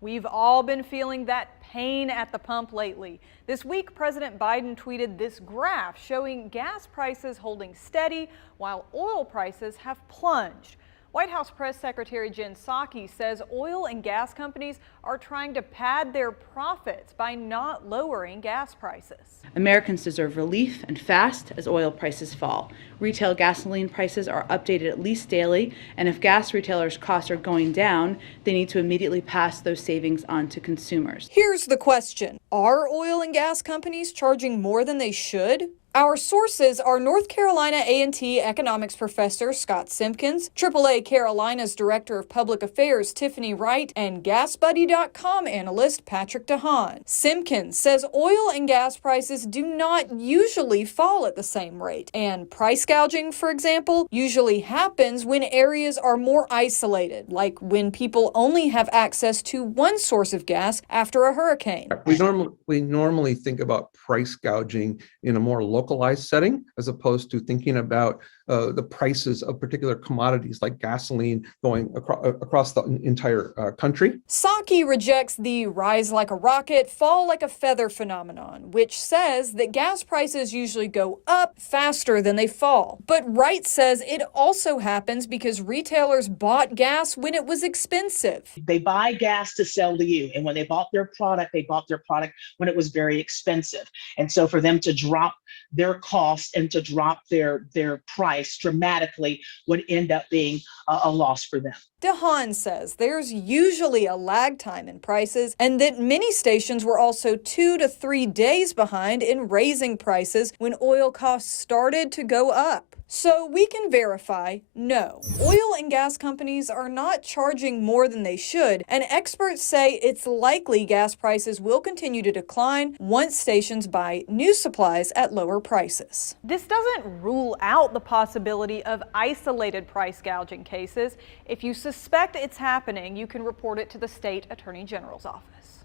We've all been feeling that pain at the pump lately. This week, President Biden tweeted this graph showing gas prices holding steady while oil prices have plunged. White House Press Secretary Jen Psaki says oil and gas companies are trying to pad their profits by not lowering gas prices. Americans deserve relief and fast as oil prices fall. Retail gasoline prices are updated at least daily, and if gas retailers' costs are going down, they need to immediately pass those savings on to consumers. Here's the question. Are oil and gas companies charging more than they should? Our sources are North Carolina A&T economics professor Scott Simpkins, AAA Carolina's Director of Public Affairs Tiffany Wright, and GasBuddy.com analyst Patrick De Haan. Simpkins says oil and gas prices do not usually fall at the same rate, and price gouging, for example, usually happens when areas are more isolated, like when people only have access to one source of gas after a hurricane. We normally think about price gouging in a more localized setting, as opposed to thinking about the prices of particular commodities like gasoline going across the entire country. Psaki rejects the rise like a rocket, fall like a feather phenomenon, which says that gas prices usually go up faster than they fall. But Wright says it also happens because retailers bought gas when it was expensive. They buy gas to sell to you, and when they bought their product, they bought their product when it was very expensive. And so for them to drop their cost and to drop their price dramatically would end up being a loss for them. De Haan says there's usually a lag time in prices and that many stations were also 2 to 3 days behind in raising prices when oil costs started to go up. So we can verify, no, oil and gas companies are not charging more than they should, and experts say it's likely gas prices will continue to decline once stations buy new supplies at lower prices. This doesn't rule out the possibility of isolated price gouging cases. If you suspect it's happening, you can report it to the state attorney general's office.